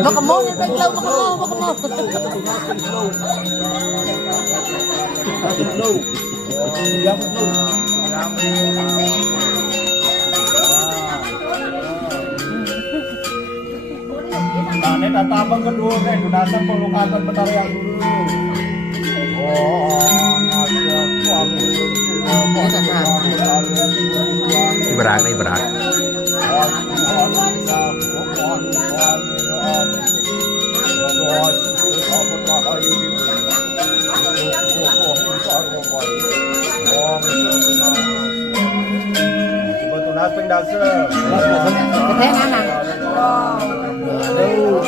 Makamon, taglaw, makamon. Nah, ini tatapang kedua nih, donatan pelukatan bentar yang dulu. Berat nih berat. Betul nasi dasar. Keteh anak. Aduh.